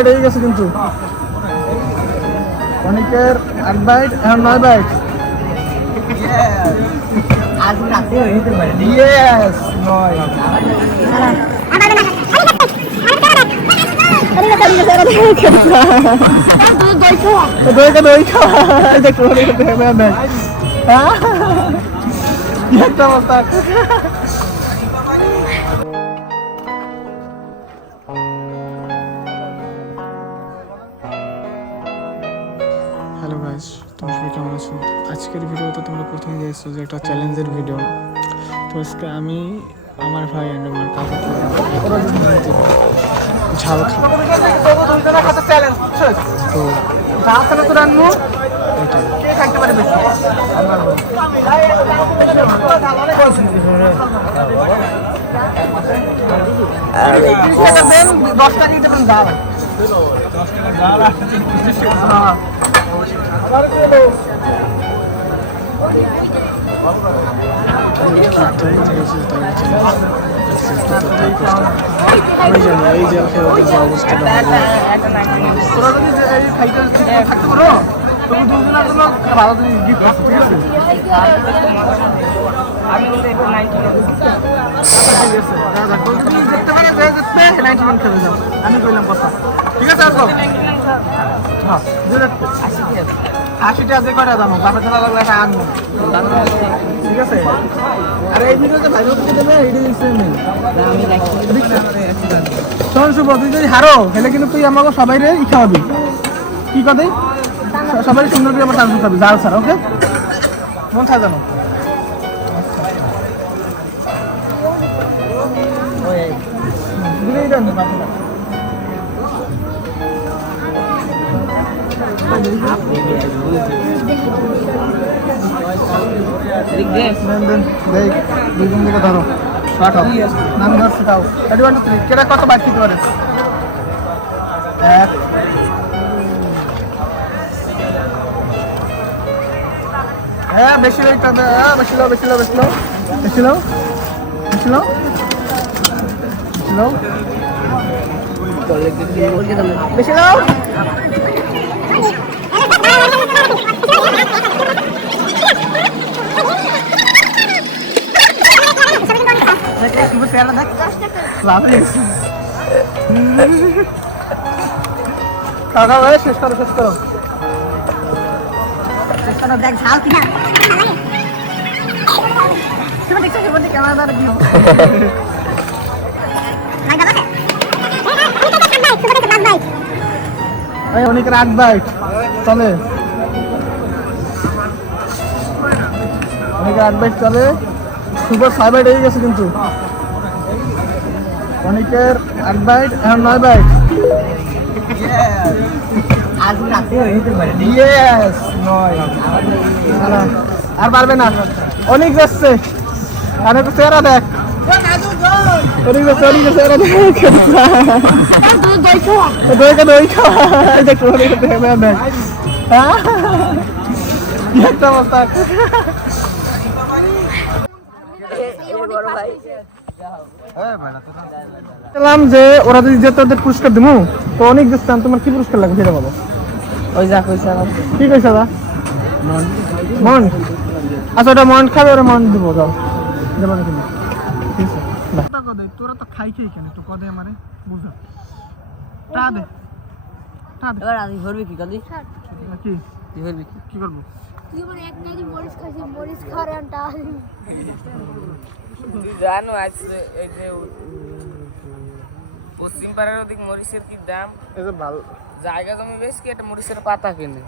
এটাই গেছে কিন্তু অনেকের 8 বাইট এখন 9 বাইট। আজ রাতে হইতে পারে। ইয়েস 9 একটা অবস্থা। হ্যালো গাইস, তোমরা সবাই কেমন আছো? আজকের ভিডিওতে তোমরা প্রথমে দেখছো যে একটা চ্যালেঞ্জের ভিডিও। তো আজকে আমি আমার ভাই অ্যান্ড আমার কাকা ঝাল খাবো। তো ঝাল খেলে তো রান্নু কে খাইতে পারে বেশি? দেন 10 টাকা দিতে পারেন ঝাল। আমি জানি এই যে ওদের যে অবস্থাটা তোরা যদি এই খাইতে থাকতে পারো তুমি দুজনের জন্য ভালো গিফট আছে, ঠিক আছে? আমি বলতে একটু 90 দেখতে পারে যে জিতবে 91 খেলে যাও, আমি কইলাম কথা, ঠিক আছে? আসো হ্যাঁ 80টা যে কয়টা দাম বাপের খেলা লাগলে একটা আনবো, ঠিক আছে? আর এই ভিডিওতে ভাইরাল করে দেবে এইটা দিচ্ছে শোন শুভ, তুই যদি হারো তাহলে কিন্তু তুই আমাকে সবাই রে ই খাওয়াবি, কি কথা সবাই সুন্দর করে আমার চান্স খাবি জাল ছাড়া, ওকে? মন থাকে জানো দুইজন থেকে ধরো পাঠাও, নাম ধরছে তাও 1 2 3 কেটা কত বাইক খেতে পারে? এক হ্যাঁ বেশি বেশি বেশি লো বেশি লো বেশি লো বেশি লো বেশি লো বেশি লো টাকা ভাই শেষ করো শেষ করো দেখ ঝাল কিনা তুমি দেখছো কি বলতে ক্যামেরা কি অনেকের 8 বাইট চলে, অনেকের 8 বাইট চলে, সুপার 6 বাইট হয়ে গেছে কিন্তু অনেকের 8 বাইট এখন 9 বাইট। আজ রাতে হইতে পারে। ইয়েস 9 আর পারবে না, অনেক যাচ্ছে আর একটু চেহারা দেখ, অনেক যাচ্ছে অনেক চেহারা দেখ, দই খাওয়া দেখো অনেক দেখ একটা অবস্থা। যে ওরা যদি যেত ওদের পুরস্কার দেবো তো অনেক দিচ্ছিলাম, তোমার কি পুরস্কার লাগবে সেটা বলো। ওই যা কইছা কি কইছা দা? মন আচ্ছা ওটা মন খাবে, ওরা মন দিব যাও দেবো না কিন্তু, ঠিক আছে? তোরা তো খাই খেয়ে কেন একটু কদে মানে বুঝো টা দে টা দে। এবার আমি করবি কি কদি কি তুই করবি কি করবো? তুই মানে এক কেজি মরিচ খাইছিস, মরিচ খাওয়ার আনটা জানো আজ এই যে পশ্চিম পাড়ার ওদিক মরিচের কি দাম? এই যে ভালো জায়গা জমি বেশ কি একটা মরিচের পাতা কিনে